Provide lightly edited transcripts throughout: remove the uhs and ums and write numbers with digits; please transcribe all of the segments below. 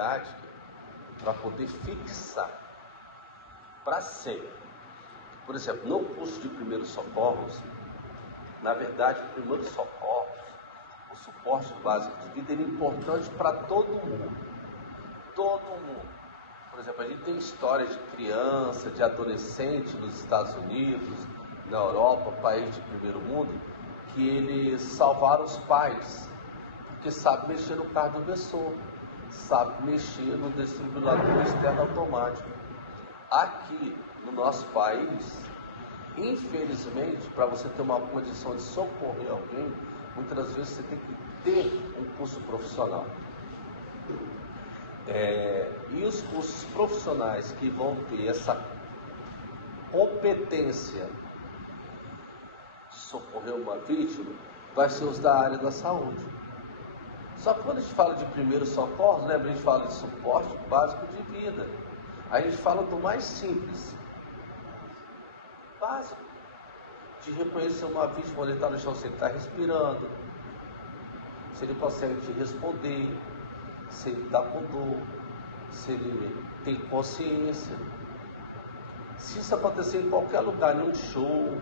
realidade para poder fixar para sempre. Por exemplo, no curso de primeiros socorros, na verdade, o primeiro socorro, o suporte básico de vida, ele é importante para todo mundo. Todo mundo. Por exemplo, a gente tem histórias de criança, de adolescente nos Estados Unidos, na Europa, país de primeiro mundo, que eles salvaram os pais, porque sabe mexer no cardiovessor, sabe mexer no desfibrilador externo automático. Aqui no nosso país, infelizmente, para você ter uma condição de socorrer alguém, muitas vezes você tem que ter um curso profissional. E os cursos profissionais que vão ter essa competência de socorrer uma vítima, vai ser os da área da saúde. Só que quando a gente fala de primeiro socorro, lembra, a gente fala de suporte básico de vida. A gente fala do mais simples, básico, de reconhecer uma vítima quando ele está no chão, se ele está respirando, se ele consegue te responder, se ele está com dor, se ele tem consciência. Se isso acontecer em qualquer lugar, em um show,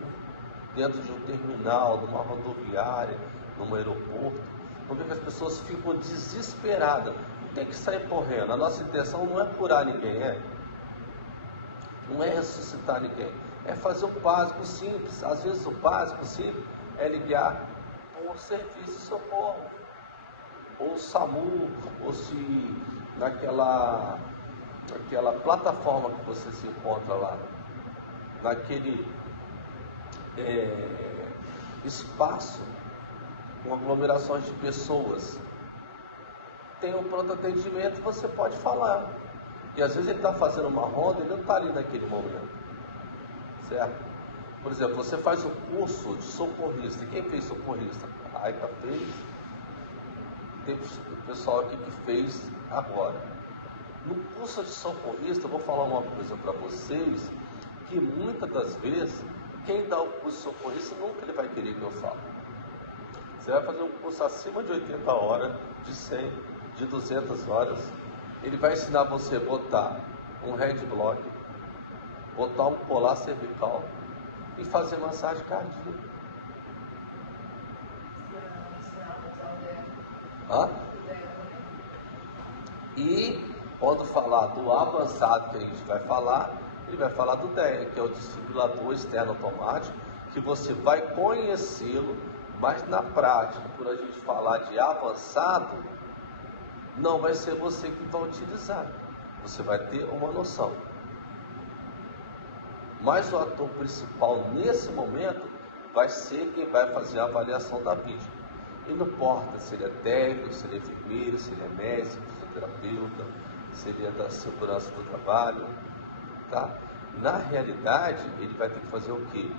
dentro de um terminal, numa rodoviária, num aeroporto, vamos ver que as pessoas ficam desesperadas, não tem que sair correndo. A nossa intenção não é curar ninguém, não é ressuscitar ninguém, é fazer o básico simples. Às vezes o básico simples é ligar para um serviço de socorro, ou o SAMU, ou se naquela plataforma que você se encontra lá, naquele espaço com aglomerações de pessoas, tem um pronto atendimento, você pode falar. E às vezes ele está fazendo uma ronda, ele não está ali naquele momento, certo? Por exemplo, você faz o curso de socorrista. E quem fez socorrista? A AICA fez. Tem o pessoal aqui que fez agora. No curso de socorrista, eu vou falar uma coisa para vocês, que muitas das vezes, quem dá o curso de socorrista nunca ele vai querer que eu fale. Você vai fazer um curso acima de 80 horas, de 100, de 200 horas. Ele vai ensinar você a botar um headblock, botar um colar cervical e fazer massagem cardíaca. E quando falar do avançado que a gente vai falar, ele vai falar do DEA, que é o desfibrilador externo automático, que você vai conhecê-lo, mas na prática, por a gente falar de avançado, não vai ser você que vai utilizar. Você vai ter uma noção. Mas o ator principal nesse momento vai ser quem vai fazer a avaliação da vítima. E não importa se ele é técnico, se ele é enfermeiro, se ele é médico, fisioterapeuta, se ele é da segurança do trabalho, tá? Na realidade, ele vai ter que fazer o quê?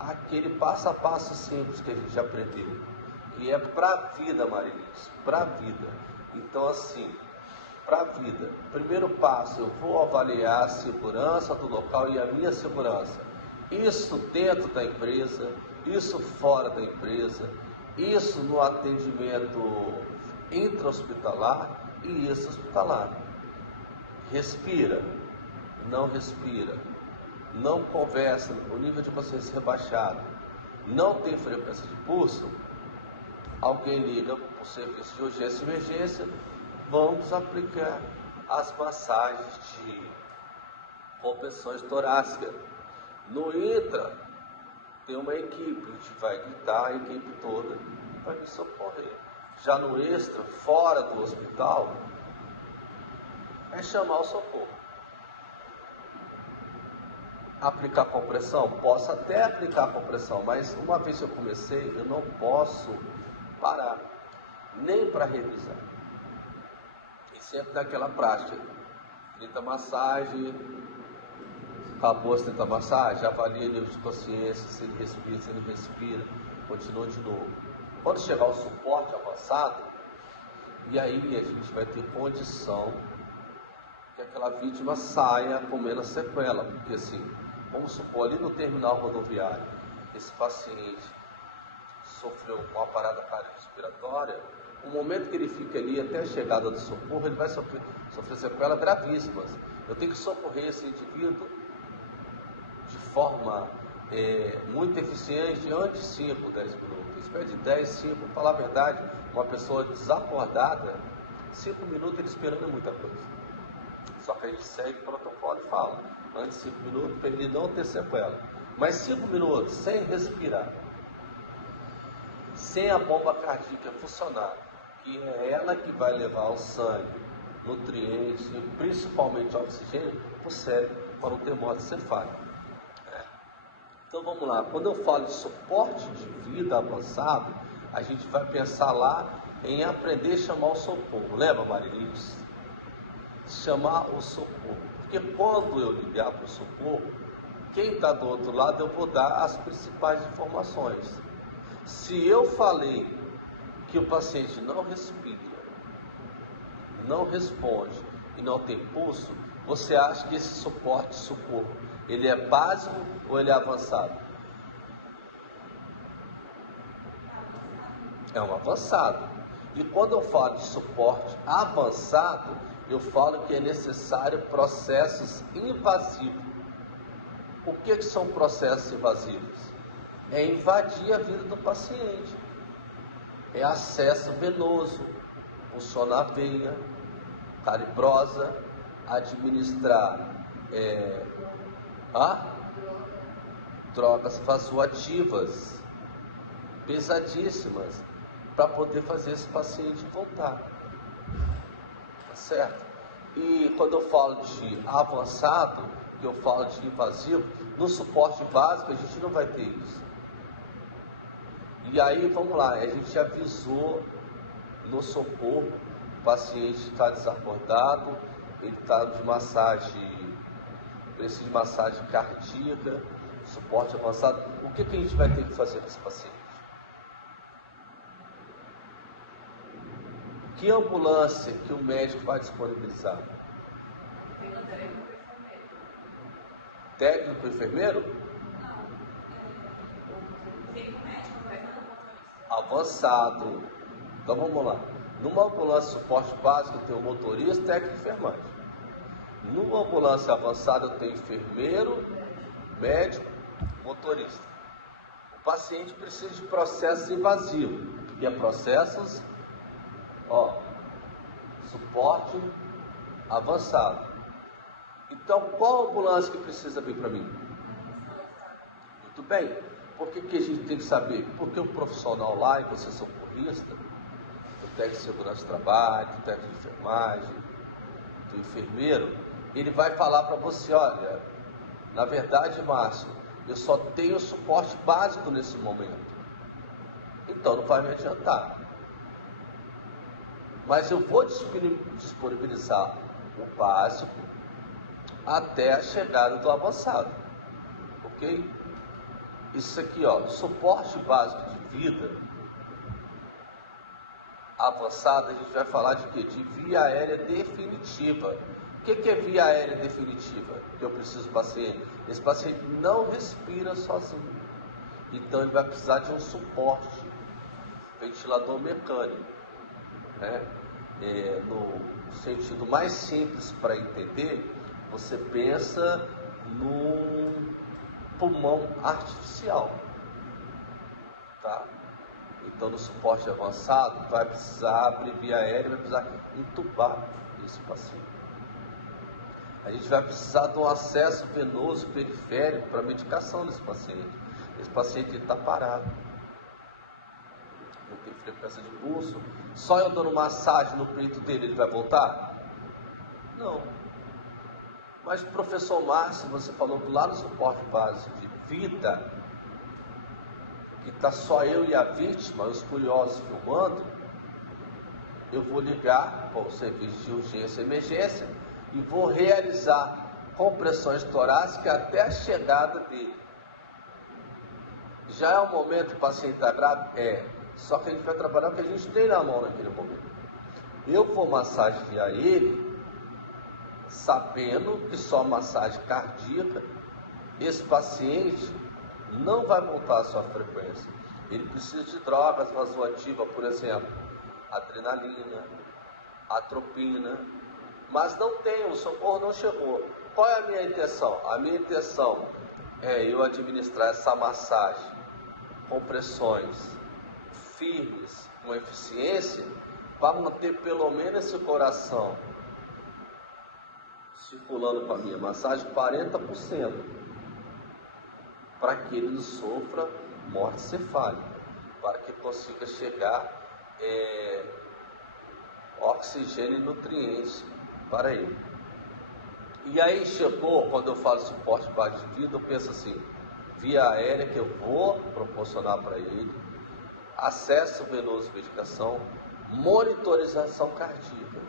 Aquele passo a passo simples que a gente aprendeu, que é para a vida, Marilis, para a vida. Então, assim, para a vida, primeiro passo, eu vou avaliar a segurança do local e a minha segurança. Isso dentro da empresa, isso fora da empresa, isso no atendimento intra-hospitalar e extra-hospitalar. Respira, não respira, não conversa, o nível de consciência rebaixado, não tem frequência de pulso, alguém liga para o serviço de urgência e emergência, vamos aplicar as massagens de compressões torácicas. No intra, tem uma equipe, a gente vai gritar, a equipe toda vai me socorrer. Já no extra, fora do hospital, é chamar o socorro. Aplicar compressão? Posso até aplicar compressão, mas uma vez que eu comecei, eu não posso parar, nem para revisar. E sempre naquela prática, 30 massagem, acabou as 30 massagem, avalia nível de consciência, se ele respira, continua de novo. Quando chegar o suporte avançado, e aí a gente vai ter condição que aquela vítima saia com menos sequela, porque assim, vamos supor, ali no terminal rodoviário, esse paciente sofreu uma parada cardiorrespiratória, o momento que ele fica ali até a chegada do socorro, ele vai sofrer sequelas gravíssimas. Eu tenho que socorrer esse indivíduo de forma muito eficiente antes de 5, 10 minutos. Espera de 10, 5, para falar a verdade, uma pessoa desacordada, 5 minutos ele esperando é muita coisa. Só que a gente segue o protocolo e fala, antes de 5 minutos, para ele não ter sequela. Mas 5 minutos sem respirar, sem a bomba cardíaca funcionar, que é ela que vai levar o sangue, nutrientes e principalmente oxigênio para o cérebro, para não ter morte cefálica. Então vamos lá, quando eu falo de suporte de vida avançado, a gente vai pensar lá em aprender a chamar o socorro. Lembra, Marilis? Chamar o socorro. Porque quando eu ligar para o socorro, quem está do outro lado eu vou dar as principais informações. Se eu falei que o paciente não respira, não responde e não tem pulso, você acha que esse suporte de socorro, ele é básico ou ele é avançado? É um avançado. E quando eu falo de suporte avançado, eu falo que é necessário processos invasivos. O que são processos invasivos? É invadir a vida do paciente. É acesso venoso, funcionar a veia, calibrosa, administrar drogas vasoativas pesadíssimas para poder fazer esse paciente voltar. Tá certo? E quando eu falo de avançado, que eu falo de invasivo, no suporte básico a gente não vai ter isso. E aí vamos lá, a gente avisou no socorro, o paciente está desacordado, ele está de massagem, precisa de massagem cardíaca, suporte avançado. O que a gente vai ter que fazer com esse paciente? Que ambulância que o médico vai disponibilizar? Técnico enfermeiro? Avançado. Então vamos lá. Numa ambulância suporte básico eu tenho motorista, técnico e enfermagem. Numa ambulância avançada eu tenho enfermeiro, médico, motorista. O paciente precisa de processos invasivos, que é processos, suporte avançado. Então qual ambulância que precisa vir para mim? Muito bem. Por que a gente tem que saber? Porque o profissional lá, e você socorrista, o técnico de segurança de trabalho, o técnico de enfermagem, do enfermeiro, ele vai falar para você, olha, na verdade, Márcio, eu só tenho suporte básico nesse momento. Então não vai me adiantar. Mas eu vou disponibilizar o básico até a chegada do avançado. Ok? Isso aqui, suporte básico de vida avançada, a gente vai falar de quê? De via aérea definitiva. O que é via aérea definitiva? Que eu preciso do paciente. Esse paciente não respira sozinho. Então ele vai precisar de um suporte, ventilador mecânico. No sentido mais simples para entender, você pensa num pulmão artificial, tá? Então no suporte avançado vai precisar abrir via aérea, vai precisar entubar esse paciente. A gente vai precisar de um acesso venoso periférico para a medicação desse paciente. Esse paciente está parado, não tem frequência de pulso. Só eu dando massagem no peito dele, ele vai voltar? Não. Mas, professor Márcio, você falou que lá no suporte básico de vida, que está só eu e a vítima, os curiosos filmando, eu vou ligar para o serviço de urgência e emergência e vou realizar compressões torácicas até a chegada dele. Já é o momento que o paciente está grave? Só que a gente vai trabalhar o que a gente tem na mão naquele momento. Eu vou massagear ele sabendo que só massagem cardíaca, esse paciente não vai voltar a sua frequência. Ele precisa de drogas vasoativas, por exemplo, adrenalina, atropina, mas não tem, o socorro não chegou. Qual é a minha intenção? A minha intenção é eu administrar essa massagem com pressões firmes, com eficiência, para manter pelo menos esse coração circulando com a minha massagem 40%, para que ele não sofra morte cefálica, para que consiga chegar oxigênio e nutrientes para ele. E aí chegou, quando eu falo suporte base de vida, eu penso assim, via aérea que eu vou proporcionar para ele, acesso venoso à medicação, monitorização cardíaca,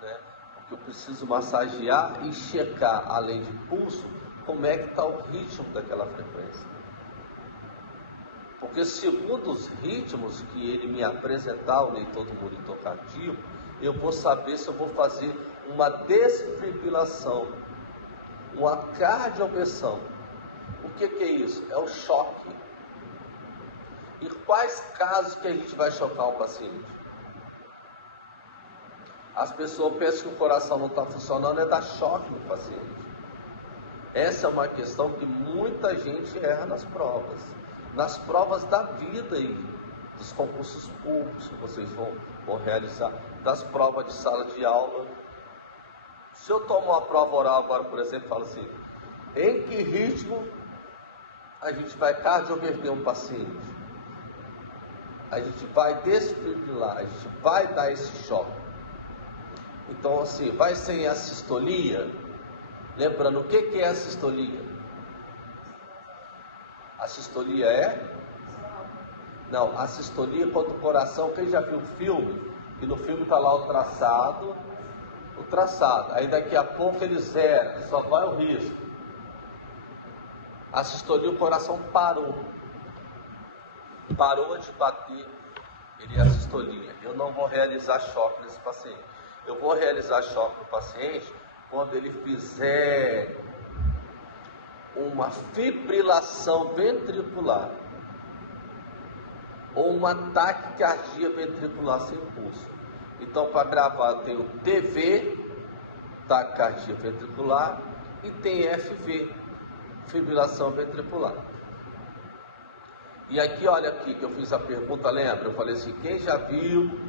né? Porque eu preciso massagear e checar, além de pulso, como é que está o ritmo daquela frequência. Porque segundo os ritmos que ele me apresentar, o leitor do monitor cardíaco, eu vou saber se eu vou fazer uma desfibrilação, uma cardioversão. O que é isso? É o choque. E quais casos que a gente vai chocar o paciente? As pessoas pensam que o coração não está funcionando, é dar choque no paciente. Essa é uma questão que muita gente erra nas provas da vida aí, dos concursos públicos que vocês vão realizar, das provas de sala de aula. Se eu tomo uma prova oral agora, por exemplo, falo assim, em que ritmo a gente vai cardioverter um paciente? A gente vai desfibrilar, a gente vai dar esse choque. Então, assim, vai sem a sistolia. Lembrando, o que é a sistolia? A sistolia é? Não, a sistolia é quando o coração, quem já viu o filme, e no filme está lá o traçado, aí daqui a pouco ele zera, só vai o risco. A sistolia, o coração parou de bater, ele é a sistolia. Eu não vou realizar choque nesse paciente. Eu vou realizar choque no paciente quando ele fizer uma fibrilação ventricular ou uma taquicardia ventricular sem pulso. Então, para gravar, eu tenho TV, taquicardia ventricular, e tem FV, fibrilação ventricular. E aqui, olha aqui, que eu fiz a pergunta, lembra? Eu falei assim, quem já viu,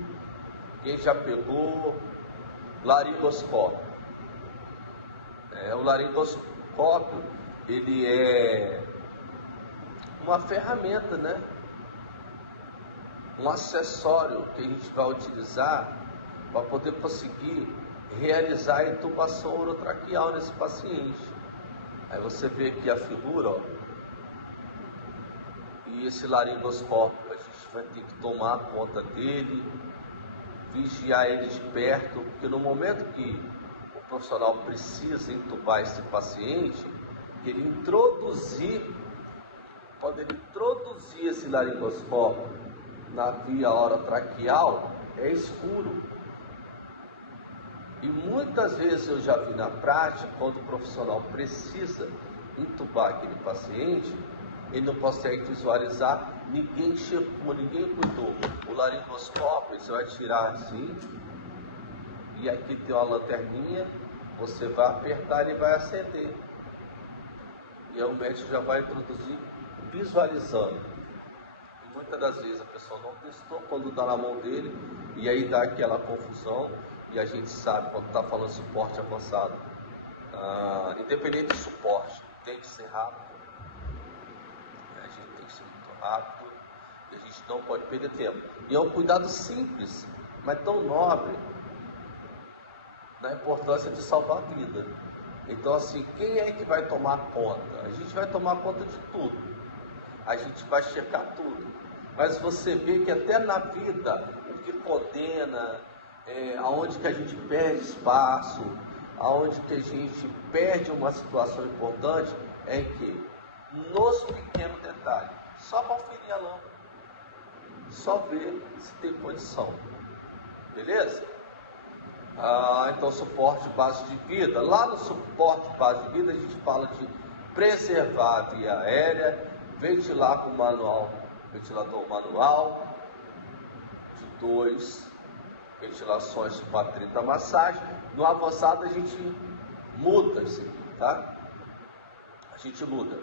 quem já pegou laringoscópio? O laringoscópio, ele é uma ferramenta, né? Um acessório que a gente vai utilizar para poder conseguir realizar a intubação orotraqueal nesse paciente. Aí você vê aqui a figura, ó, e esse laringoscópio, a gente vai ter que tomar conta dele, vigiar ele de perto, porque no momento que o profissional precisa intubar esse paciente, quando ele introduzir esse laringoscópio na via orotraqueal, é escuro. E muitas vezes eu já vi na prática, quando o profissional precisa intubar aquele paciente, ele não consegue visualizar, ninguém checou, ninguém cuidou. O laringoscópio, você vai tirar assim, e aqui tem uma lanterninha, você vai apertar e vai acender. E aí o médico já vai introduzir visualizando. E muitas das vezes a pessoa não testou quando dá na mão dele, e aí dá aquela confusão, e a gente sabe quando está falando suporte avançado. Independente do suporte, tem que ser rápido. A gente tem que ser muito rápido, e a gente não pode perder tempo. E é um cuidado simples, mas tão nobre, na importância de salvar a vida. Então, assim, quem é que vai tomar conta? A gente vai tomar conta de tudo. A gente vai checar tudo. Mas você vê que até na vida, o que condena, aonde que a gente perde espaço, aonde que a gente perde uma situação importante, é que nos pequenos detalhes, só conferir a lâmpada, só ver se tem condição. Beleza? Então, suporte base de vida. Lá no suporte base de vida, a gente fala de preservar a via aérea, ventilar com ventilador manual, de 2 ventilações para 30 massagens. No avançado a gente muda isso aqui, tá? A gente muda.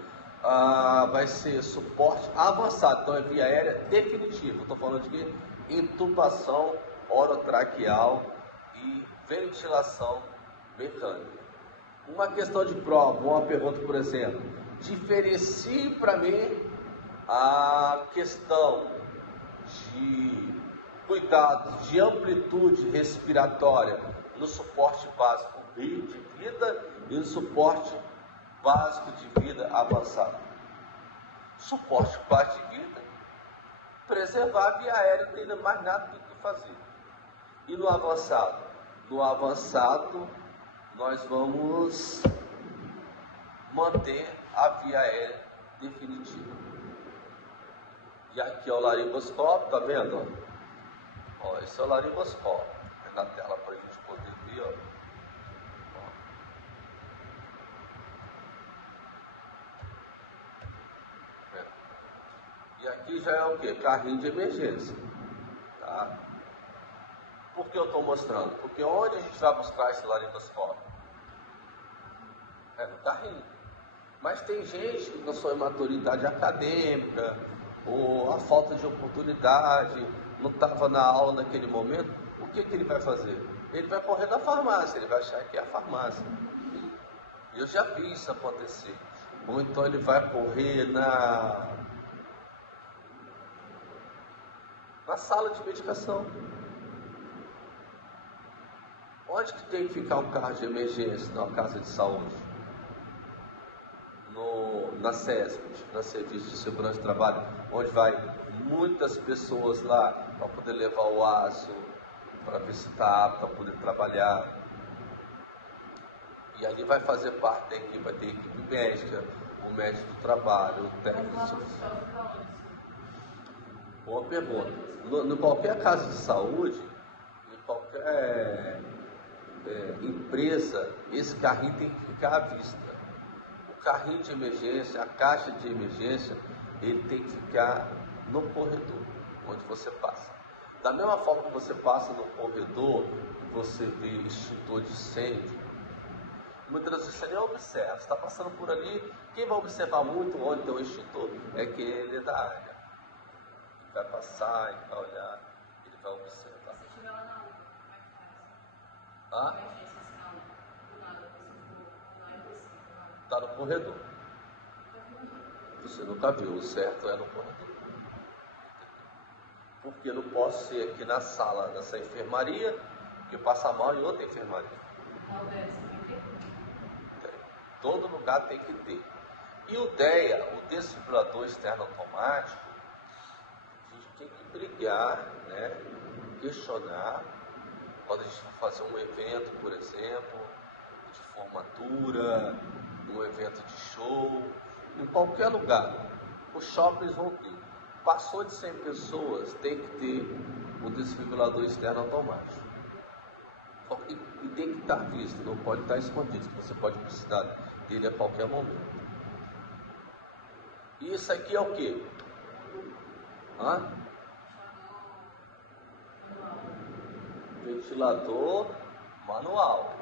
Vai ser suporte avançado, então é via aérea definitiva. Estou falando de quê? Intubação orotraqueal e ventilação mecânica. Uma questão de prova, uma pergunta, por exemplo, diferencie para mim a questão de cuidados de amplitude respiratória no suporte básico de vida e no suporte básico de vida avançado. Suporte básico de vida, preservar a via aérea, não tem mais nada do que fazer. E no avançado? No avançado, nós vamos manter a via aérea definitiva. E aqui é o laringoscópio, tá vendo? Ó, esse é o laringoscópio. É na tela para a gente poder ver, ó. E aqui já é o que? Carrinho de emergência. Tá? Por que eu estou mostrando? Porque onde a gente vai buscar esse laringoscópio? É no carrinho. Mas tem gente que com sua imaturidade acadêmica, ou a falta de oportunidade, não estava na aula naquele momento, o que ele vai fazer? Ele vai correr na farmácia, ele vai achar que é a farmácia. Eu já vi isso acontecer. Ou então ele vai correr na sala de medicação. Onde que tem que ficar um carro de emergência numa casa de saúde? Na SESP, na Serviço de Segurança do Trabalho, onde vai muitas pessoas lá para poder levar o ASO, para ver se está apto a poder trabalhar. E ali vai fazer parte da equipe, vai ter equipe médica, o médico do trabalho, o técnico. Boa pergunta. Em qualquer casa de saúde, em qualquer empresa, esse carrinho tem que ficar à vista. O carrinho de emergência, a caixa de emergência, ele tem que ficar no corredor, onde você passa. Da mesma forma que você passa no corredor, você vê extintor de incêndio, muitas vezes você nem observa. Você está passando por ali, quem vai observar muito onde tem o extintor é que ele é da área. Ele vai passar, ele vai olhar, ele vai observar. Se estiver lá na UPA, como é que faz? Está no corredor. Você nunca viu, o certo é no corredor. Porque não posso ser aqui na sala dessa enfermaria, porque passa mal em outra enfermaria. Todo lugar tem que ter. E o DEA, o desfibrilador externo automático, a gente tem que brigar, né? Questionar. Quando a gente for fazer um evento, por exemplo, de formatura, um evento de show, em qualquer lugar, os shoppings vão ter. Passou de 100 pessoas, tem que ter o desfibrilador externo automático. E tem que estar visto, não pode estar escondido, você pode precisar dele a qualquer momento. E isso aqui é o quê? Ventilador manual.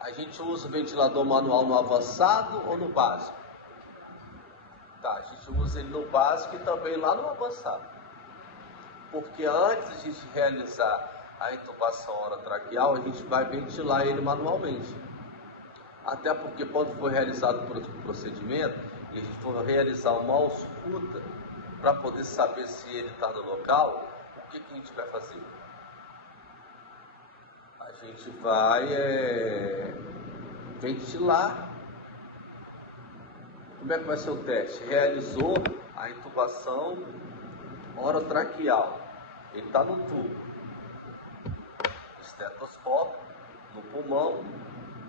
A gente usa o ventilador manual no avançado ou no básico? Tá, a gente usa ele no básico e também lá no avançado. Porque antes de a gente realizar a intubação orotraqueal, a gente vai ventilar ele manualmente. Até porque quando for realizado o procedimento, e a gente for realizar uma ausculta, para poder saber se ele está no local, o que a gente vai fazer? A gente vai ventilar. Como é que vai ser o teste? Realizou a intubação orotraqueal. Ele está no tubo. Estetoscópio no pulmão.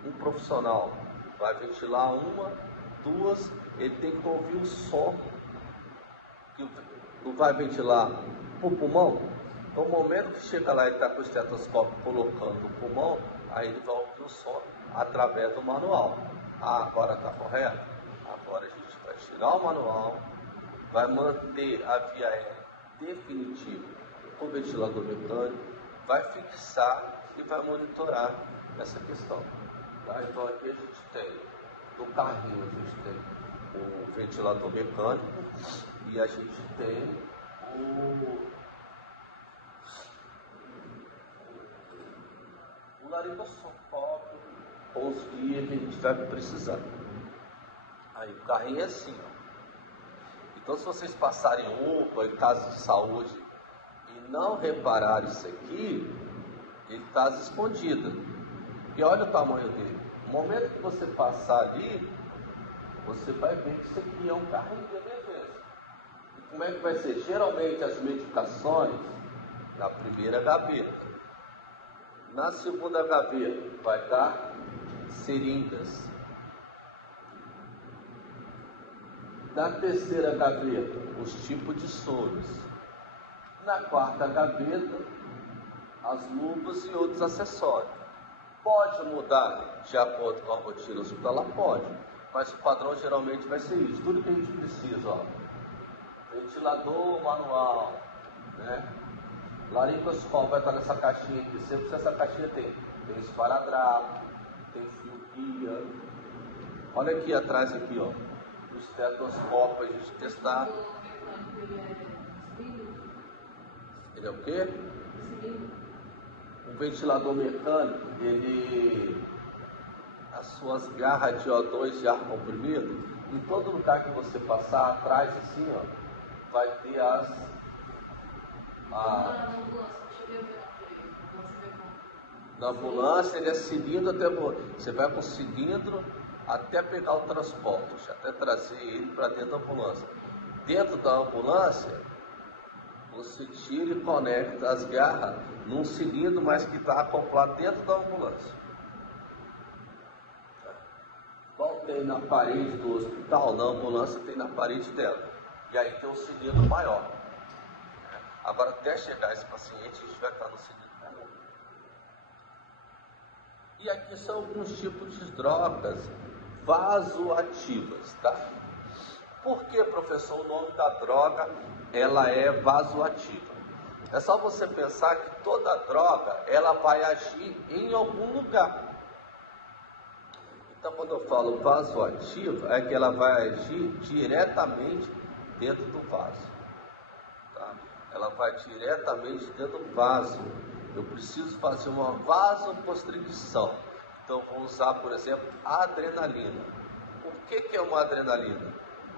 Um profissional vai ventilar uma, duas. Ele tem que ouvir o som. Que não vai ventilar para o pulmão. No momento que chega lá e está com o estetoscópio colocando o pulmão, aí ele vai ouvir o som através do manual. Agora está correto? Agora a gente vai tirar o manual, vai manter a via aérea definitiva com o ventilador mecânico, vai fixar e vai monitorar essa questão. Tá? Então aqui a gente tem, no carrinho a gente tem o ventilador mecânico e a gente tem o laringoscópio com os guias que a gente vai precisar. Aí o carrinho é assim, ó. Então se vocês passarem UPA em caso de saúde e não repararem isso aqui, ele está escondido. E olha o tamanho dele. No momento que você passar ali, você vai ver que isso aqui é um carrinho de emergência. E como é que vai ser? Geralmente as medicações na primeira gaveta. Na segunda gaveta vai estar seringas. Na terceira gaveta, os tipos de soros. Na quarta gaveta, as luvas e outros acessórios. Pode mudar de acordo com a rotina hospitalar? Pode. Mas o padrão geralmente vai ser isso. Tudo que a gente precisa, ó. Ventilador manual, né? Laringoscópio vai estar nessa caixinha aqui. Sempre se essa caixinha tem esparadrapo, tem fio guia. Olha aqui atrás aqui, ó. O estetoscópio a gente testar. Ele é o quê? O ventilador mecânico, as suas garras de O2 de ar comprimido, em todo lugar que você passar atrás assim, ó, vai ter na ambulância ele é cilindro até você vai com cilindro até pegar o transporte, até trazer ele para dentro da ambulância. Dentro da ambulância você tira e conecta as garras num cilindro, mas que está acoplado dentro da ambulância. Qual tem na parede do hospital, na ambulância tem na parede dela. E aí tem um cilindro maior. Agora, até chegar esse paciente, a gente vai estar no cilindro maior. E aqui são alguns tipos de drogas vasoativas, tá? Por que, professor, o nome da droga ela é vasoativa? É só você pensar que toda droga ela vai agir em algum lugar. Então, quando eu falo vasoativa, é que ela vai agir diretamente dentro do vaso. Tá? Ela vai diretamente dentro do vaso. Eu preciso fazer uma vasoconstricção. Então, eu vou usar, por exemplo, a adrenalina. O que é uma adrenalina?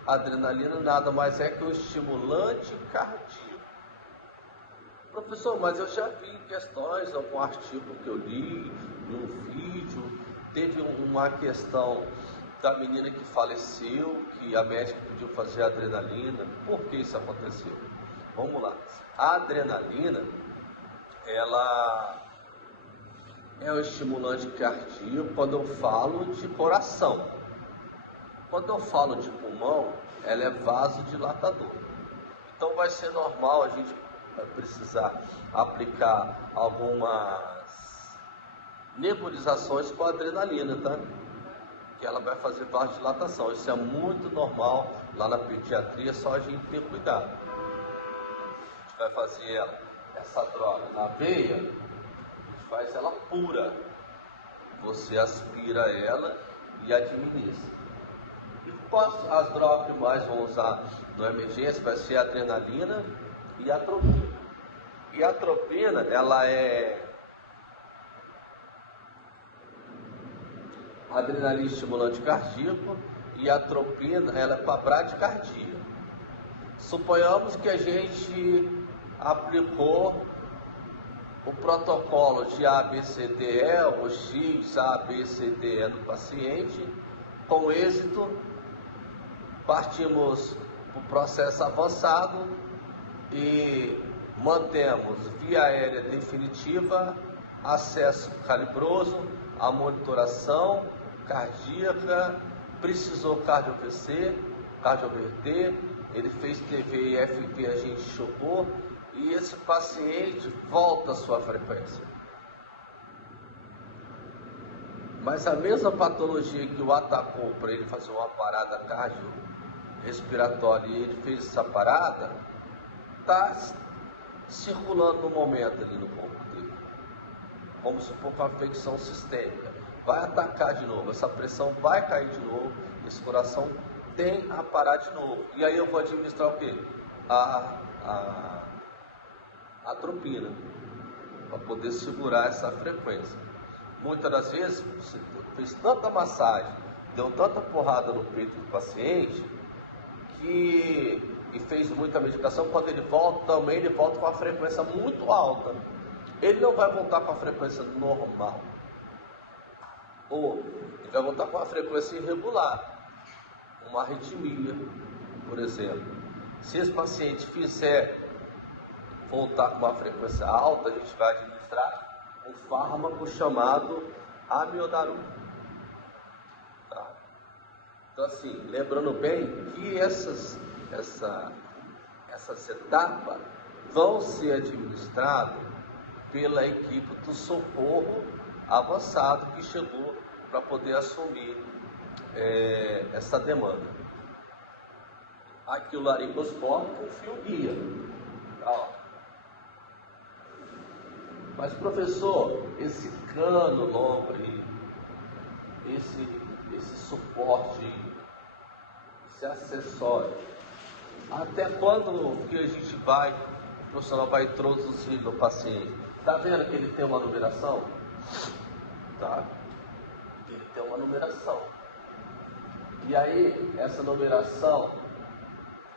A adrenalina nada mais é que um estimulante cardíaco. Professor, mas eu já vi questões, algum artigo que eu li, num vídeo, teve uma questão da menina que faleceu, que a médica pediu fazer adrenalina. Por que isso aconteceu? Vamos lá. A adrenalina, ela é um estimulante cardíaco quando eu falo de coração. Quando eu falo de pulmão, ela é vasodilatador. Então vai ser normal a gente precisar aplicar algumas nebulizações com adrenalina, tá? Que ela vai fazer vasodilatação. Isso é muito normal lá na pediatria, só a gente ter cuidado. A gente vai fazer essa droga na veia, a gente faz ela pura. Você aspira ela e administra. As drogas que mais vão usar na emergência vai ser a adrenalina e a atropina. E a atropina, ela é adrenalina estimulante cardíaco e a atropina, ela é para bradicardia. Suponhamos que a gente aplicou o protocolo de ABCDE ou X, ABCDE no paciente, com êxito. Partimos para o processo avançado e mantemos via aérea definitiva, acesso calibroso, a monitoração cardíaca, precisou cardio-VC, cardio-VT, ele fez TV e FP, a gente chocou e esse paciente volta à sua frequência. Mas a mesma patologia que o atacou para ele fazer uma parada cardiorrespiratória e ele fez essa parada, está circulando no momento ali no corpo dele. Vamos supor que uma infecção sistêmica vai atacar de novo, essa pressão vai cair de novo, esse coração tem a parar de novo. E aí eu vou administrar o quê? A atropina, para poder segurar essa frequência. Muitas das vezes, você fez tanta massagem, deu tanta porrada no peito do paciente, e fez muita medicação, quando ele volta também, ele volta com uma frequência muito alta. Ele não vai voltar com a frequência normal. Ou ele vai voltar com uma frequência irregular. Uma arritmia, por exemplo. Se esse paciente fizer voltar com uma frequência alta, a gente vai administrar um fármaco chamado amiodaru. Tá? Então assim, lembrando bem que essas etapas vão ser administradas pela equipe do socorro avançado que chegou para poder assumir essa demanda. Aqui o laringoscópio com fio guia. Tá? Mas professor, esse cano longo aí, esse suporte, esse acessório, até quando que a gente vai, o profissional vai introduzir no paciente? Está vendo que ele tem uma numeração? Tá? Ele tem uma numeração. E aí, essa numeração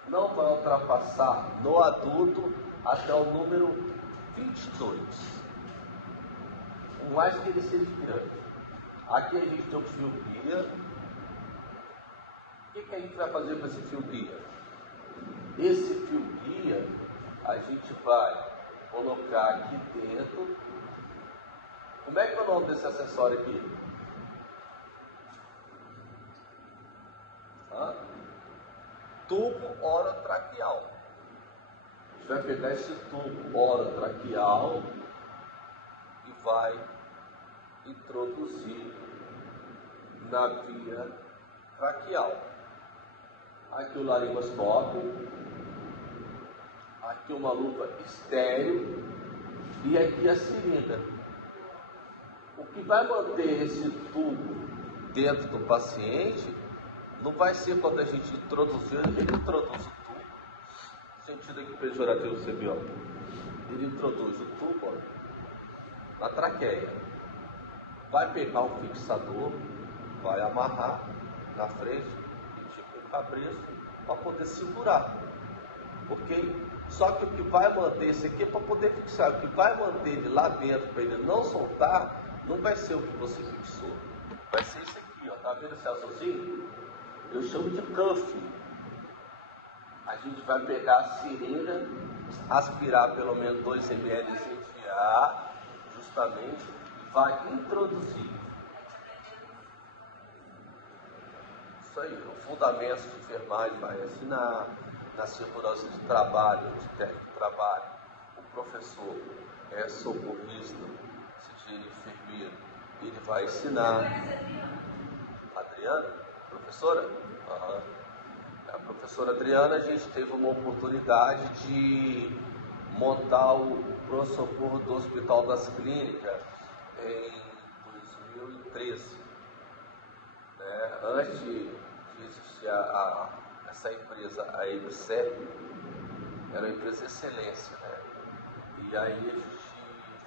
não vai ultrapassar no adulto até o número 22. Por mais que ele seja grande. Aqui a gente tem um fio guia. O que a gente vai fazer com esse fio guia? Esse fio guia a gente vai colocar aqui dentro. Como é que é o nome desse acessório aqui? Tubo orotraqueal. A gente vai pegar esse tubo orotraqueal e vai introduzir na via traqueal. Aqui o laringoscópio, aqui uma luva estéreo e aqui a seringa. O que vai manter esse tubo dentro do paciente não vai ser quando a gente introduzir, ele introduz o tubo, sentido aqui pejorativo você viu, ele introduz o tubo na traqueia, vai pegar um fixador, vai amarrar na frente, tipo um cabresto, para poder segurar, ok? Só que o que vai manter esse aqui é para poder fixar, o que vai manter ele lá dentro para ele não soltar, não vai ser o que você fixou, vai ser esse aqui, ó, tá vendo esse azulzinho? Eu chamo de cuff. A gente vai pegar a seringa, aspirar pelo menos 2 ml de ar, justamente, e vai introduzir. Isso aí, o fundamento de enfermagem vai ensinar, na segurança de trabalho, de técnico de trabalho, o professor é socorrista, se de enfermeiro, ele vai ensinar. Adriana? Professora? Uhum. A professora Adriana, a gente teve uma oportunidade de montar o pronto-socorro do Hospital das Clínicas em 2013. Antes de existir essa empresa, a EBSEP, era uma empresa de excelência. E aí a gente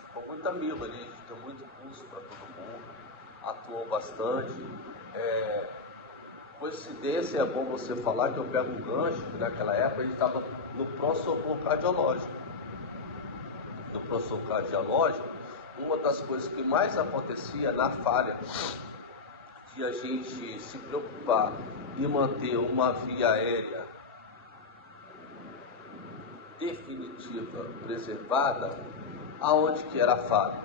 ficou muito amigo ali, a gente deu muito curso para todo mundo, atuou bastante. Coincidência, é bom você falar que eu pego um gancho, que naquela época a gente estava no pronto-socorro cardiológico. No pronto-socorro cardiológico, uma das coisas que mais acontecia na falha de a gente se preocupar em manter uma via aérea definitiva, preservada, aonde que era a falha?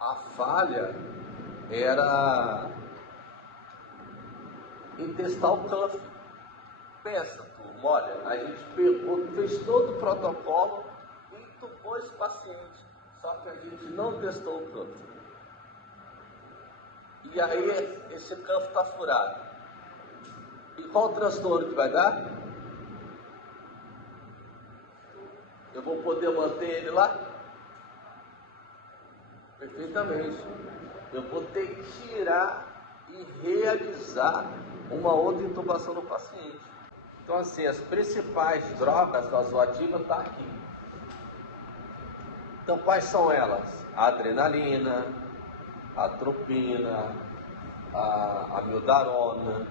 A falha era em testar o cuff. Pensa, turma, olha, a gente pegou, fez todo o protocolo e entubou esse paciente, só que a gente não testou o cuff. E aí esse cuff está furado. E qual o transtorno que vai dar? Eu vou poder manter ele lá? Perfeitamente. Eu vou ter que tirar e realizar uma outra intubação no paciente. Então, assim, as principais drogas vasoativas estão aqui. Então, quais são elas? A adrenalina, a atropina, a amiodarona,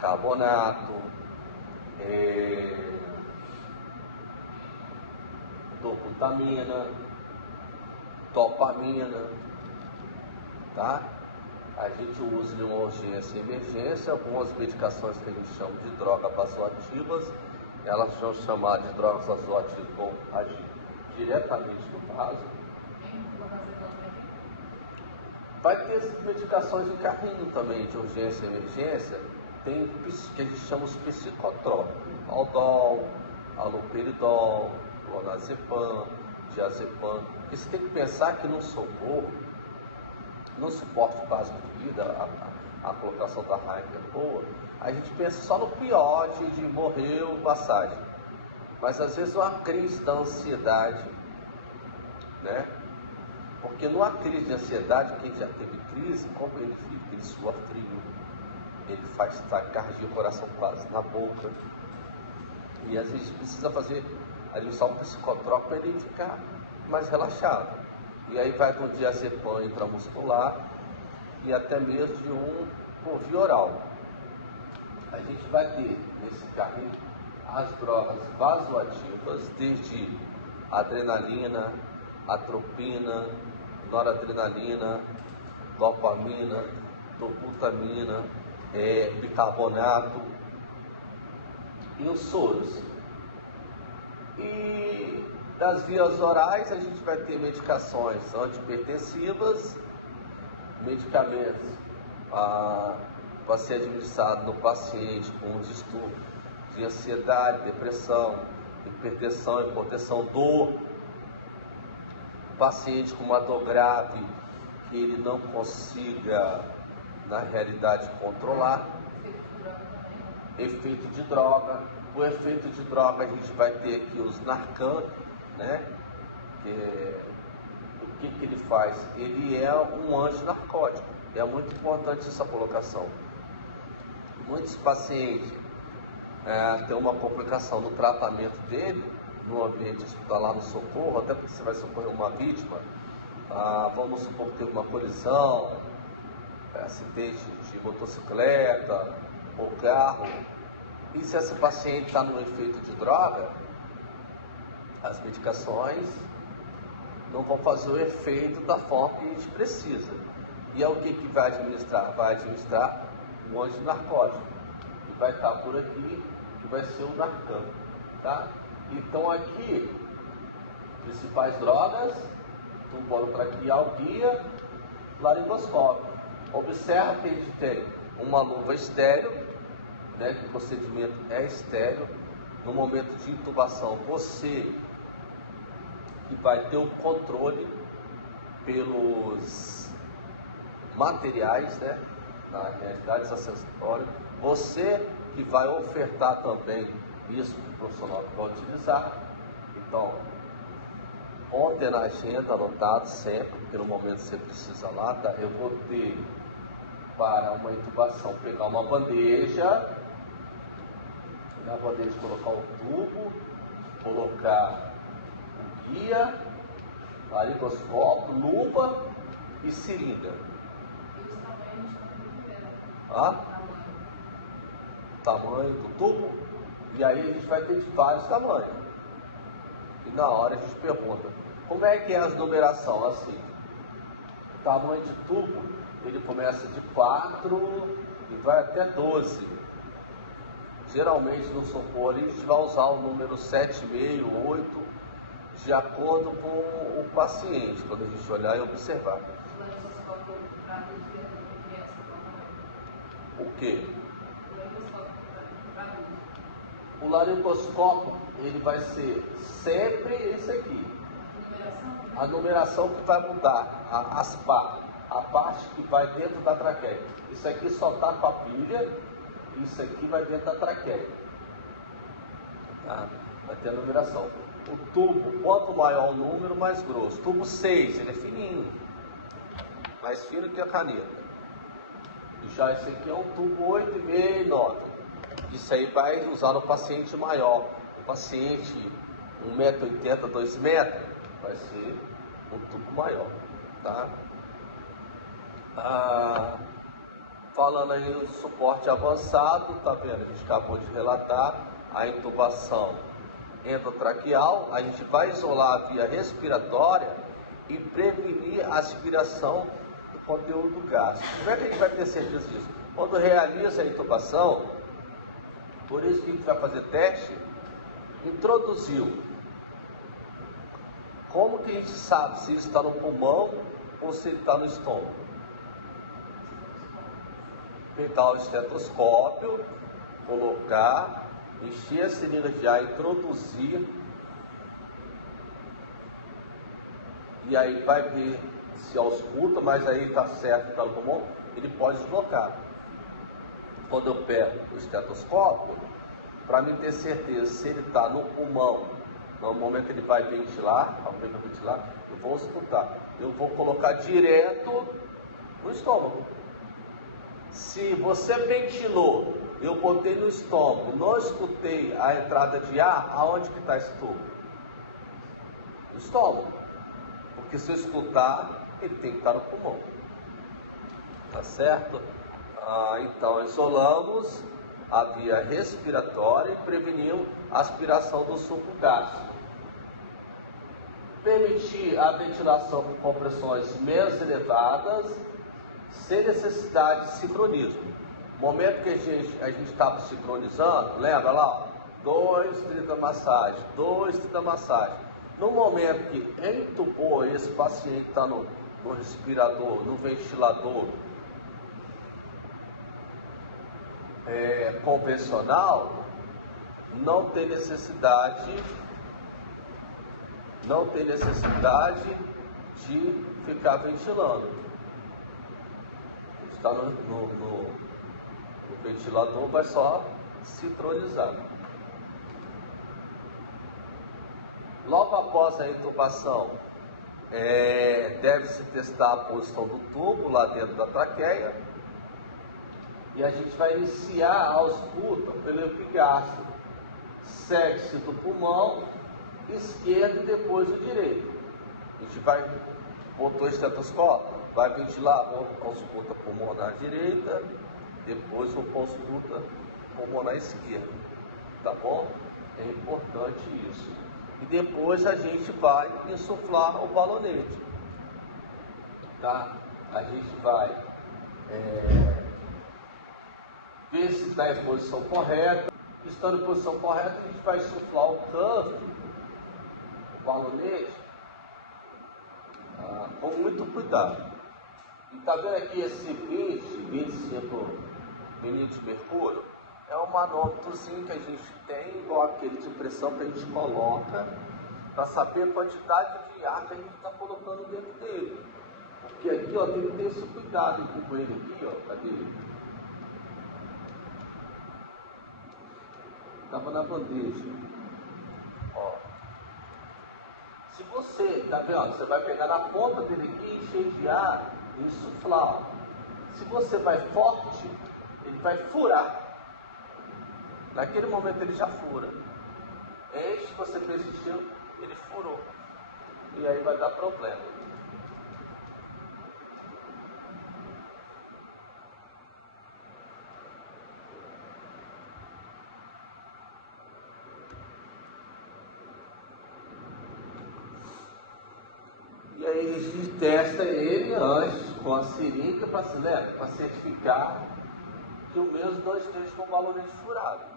carbonato, dobutamina, dopamina, tá? A gente usa em uma urgência e emergência algumas medicações que a gente chama de drogas vasoativas. Elas são chamadas de drogas vasoativas, vão agir diretamente no vaso. Vai ter essas medicações de carrinho também, de urgência e emergência. Tem que a gente chama os psicotrópicos, aldol, haloperidol, clonazepam, diazepam. Porque você tem que pensar que no socorro, no suporte básico de vida, a colocação da raiva é boa, a gente pensa só no pior de morreu, passagem. Mas às vezes uma crise da ansiedade, né? Porque numa crise de ansiedade, quem já teve crise, como ele fica? Ele sua frio, ele faz taquicardia, o coração quase na boca. E às vezes precisa fazer ali só um psicotrópico para ele ficar mais relaxado. E aí vai do diazepam intramuscular e até mesmo de um por via oral. A gente vai ter nesse carrinho as drogas vasoativas, desde adrenalina, atropina, noradrenalina, dopamina, dobutamina, bicarbonato e os soros. E das vias orais a gente vai ter medicações antihipertensivas, medicamentos para ser administrado no paciente com distúrbio de ansiedade, depressão, hipertensão, hipotensão, dor. Paciente com uma dor grave que ele não consiga, na realidade, controlar. Efeito de droga. O efeito de droga a gente vai ter aqui os Narcan, né? O que ele faz? Ele é um antinarcótico. É muito importante essa colocação. Muitos pacientes têm uma complicação no tratamento dele, no ambiente hospitalar, no socorro, até porque você vai socorrer uma vítima. Vamos supor que teve uma colisão, acidente de motocicleta ou carro. E se esse paciente está no efeito de droga, as medicações não vão fazer o efeito da forma que a gente precisa. E é o que vai administrar? Vai administrar um antinarcótico, que vai estar por aqui, que vai ser o Narcan, tá? Então aqui, principais drogas, tubotraqueal, guia, laringoscópio. Observa que a gente tem uma luva estéreo, né, que o procedimento é estéreo. No momento de intubação, você que vai ter o controle pelos materiais, né, na realidade acessórios. Você que vai ofertar também isso para o profissional que vai utilizar. Então, ontem na agenda, anotado sempre, porque no momento você precisa lá, tá? Eu vou ter para uma intubação pegar uma bandeja, na bandeja colocar o tubo, colocar o guia, laringoscópio, lupa e seringa. Tamanho do tubo, e aí a gente vai ter de vários tamanhos. E na hora a gente pergunta, como é que é as numeração? Assim, o tamanho de tubo, ele começa de 4 e vai até 12. Geralmente no socorro a gente vai usar o número 7,5, 8, de acordo com o paciente, quando a gente olhar e observar. O que? O laringoscópio, ele vai ser sempre esse aqui. A numeração que vai mudar, a parte que vai dentro da traqueia. Isso aqui só está com a pilha, isso aqui vai dentro da traqueia. Tá? Vai ter a numeração. O tubo, quanto maior o número, mais grosso. Tubo 6, ele é fininho. Mais fino que a caneta. Já esse aqui é um tubo 8,5 e 9. Isso aí vai usar no paciente maior. O paciente 1,80 m, 2 metros, vai ser um tubo maior. Tá? Falando aí do suporte avançado, tá vendo? A gente acabou de relatar a intubação endotraqueal. A gente vai isolar a via respiratória e prevenir a aspiração do conteúdo gástrico. Como é que a gente vai ter certeza disso? Quando realiza a intubação, por isso que a gente vai fazer teste, introduziu. Como que a gente sabe se isso está no pulmão ou se ele está no estômago? Pegar o estetoscópio, colocar, encher a seringa de ar, introduzir, e aí vai ver se ausculta, mas aí está certo, está no pulmão, ele pode deslocar. Quando eu pego o estetoscópio, para mim ter certeza se ele está no pulmão, no momento que ele vai ventilar, eu vou escutar. Eu vou colocar direto no estômago. Se você ventilou, eu botei no estômago, não escutei a entrada de ar, aonde que está esse tubo? No estômago. Porque se eu escutar, ele tem que estar no pulmão. Tá certo? Então isolamos a via respiratória e prevenimos a aspiração do suco gástrico. Permitir a ventilação com compressões menos elevadas, sem necessidade de sincronismo. No momento que a gente estava sincronizando, lembra lá? 2, 30 massagem, 2, 30 massagem. No momento que entubou, esse paciente está no respirador, no ventilador convencional, não tem necessidade de ficar ventilando. Está no ventilador, vai só sincronizar. Logo após a intubação, deve-se testar a posição do tubo lá dentro da traqueia, e a gente vai iniciar a ausculta pelo epigastro. Segue-se do pulmão esquerdo e depois o direito. A gente botou o estetoscópio, vai ventilar, ausculta pulmonar direita, depois uma ausculta pulmonar esquerda. Tá bom? É importante isso. E depois a gente vai insuflar o balonete. Tá? A gente vai ver se está em posição correta. Estando em posição correta, a gente vai insuflar o cuff, o balonete, com muito cuidado. E tá vendo aqui esse 25 milímetros de mercúrio? É um manômetrozinho que a gente tem, igual aquele de pressão que a gente coloca, para saber a quantidade de ar que a gente está colocando dentro dele. Porque aqui, ó, tem que ter esse cuidado com ele aqui, ó, cadê ele? Estava na bandeja. Ó. Se você, tá vendo? Você vai pegar na ponta dele aqui, encher de ar e insuflar. Se você vai forte, ele vai furar. Naquele momento ele já fura. Antes que você persistiu, ele furou. E aí vai dar problema. E aí a gente testa ele antes com a seringa para certificar que o mesmo não esteja com o balonete furado.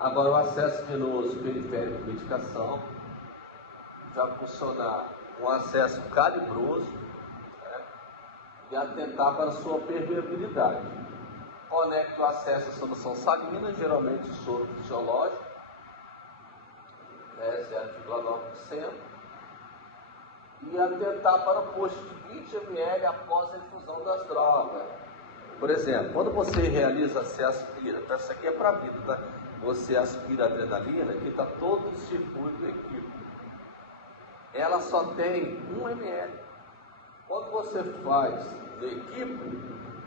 Agora o acesso venoso periférico de medicação vai funcionar com acesso calibroso, né, e atentar para a sua permeabilidade. Conecta o acesso à solução salina, geralmente soro fisiológico, 0,9%, e atentar para o posto de 20 ml após a infusão das drogas. Por exemplo, quando você realiza, você aspira, então isso aqui é para a vida, tá? Você aspira a adrenalina, aqui está todo o circuito do equipe. Ela só tem 1 ml. Quando você faz do equipe,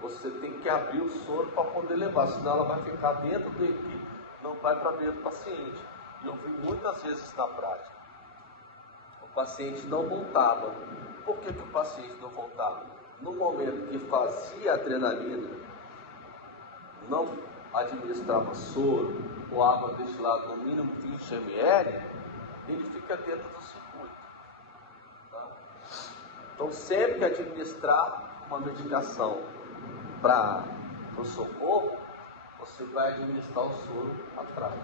você tem que abrir o soro para poder levar, senão ela vai ficar dentro do equipe, não vai para dentro do paciente. E eu vi muitas vezes na prática. O paciente não voltava. Por que o paciente não voltava? No momento que fazia adrenalina, não administrava soro ou água destilada no mínimo 20 ml, ele fica dentro do circuito. Tá? Então, sempre que administrar uma medicação para o socorro, você vai administrar o soro atrás.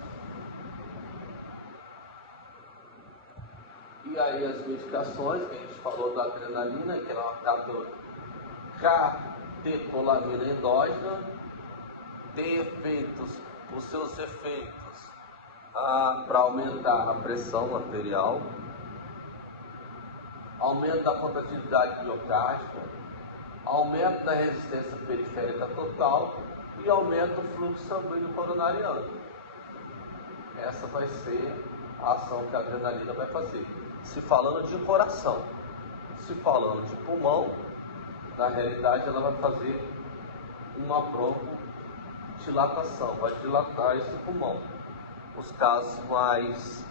E aí as medicações que a gente falou da adrenalina, que ela é uma catecolamina endógena, tem efeitos, os seus efeitos para aumentar a pressão arterial, aumento da contratividade miocárdica, aumento da resistência periférica total e aumenta o fluxo sanguíneo coronariano. Essa vai ser a ação que a adrenalina vai fazer. Se falando de coração, se falando de pulmão, na realidade ela vai fazer uma broncodilatação, vai dilatar esse pulmão. Os casos mais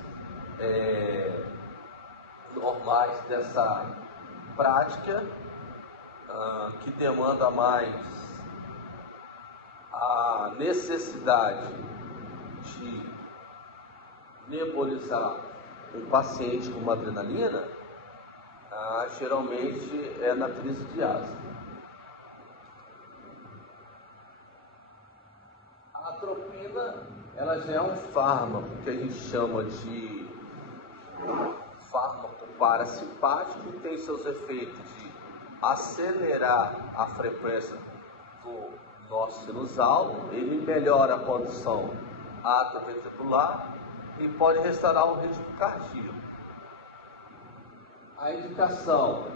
normais dessa prática, que demanda mais a necessidade de nebulizar um paciente com uma adrenalina, geralmente é na crise de asma. A atropina, ela já é um fármaco que a gente chama de fármaco parasimpático, que tem seus efeitos de acelerar a frequência do nosso sinusal, ele melhora a condição atrioventricular e pode restaurar o ritmo cardíaco. A indicação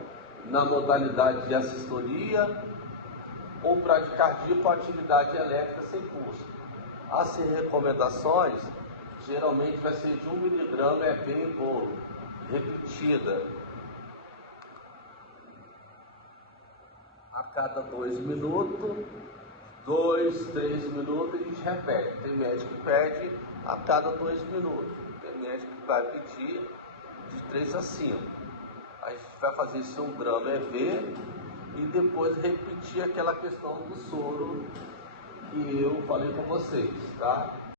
na modalidade de assistolia ou bradicardia com atividade elétrica sem pulso. As recomendações geralmente vai ser de 1 mg EV em bolo, repetida a cada 2 minutos, 2, 3 minutos a gente repete. Tem médico que pede a cada 2 minutos, tem médico que vai pedir de 3 a 5. A gente vai fazer isso 1 grama EV e depois repetir aquela questão do soro que eu falei com vocês, tá?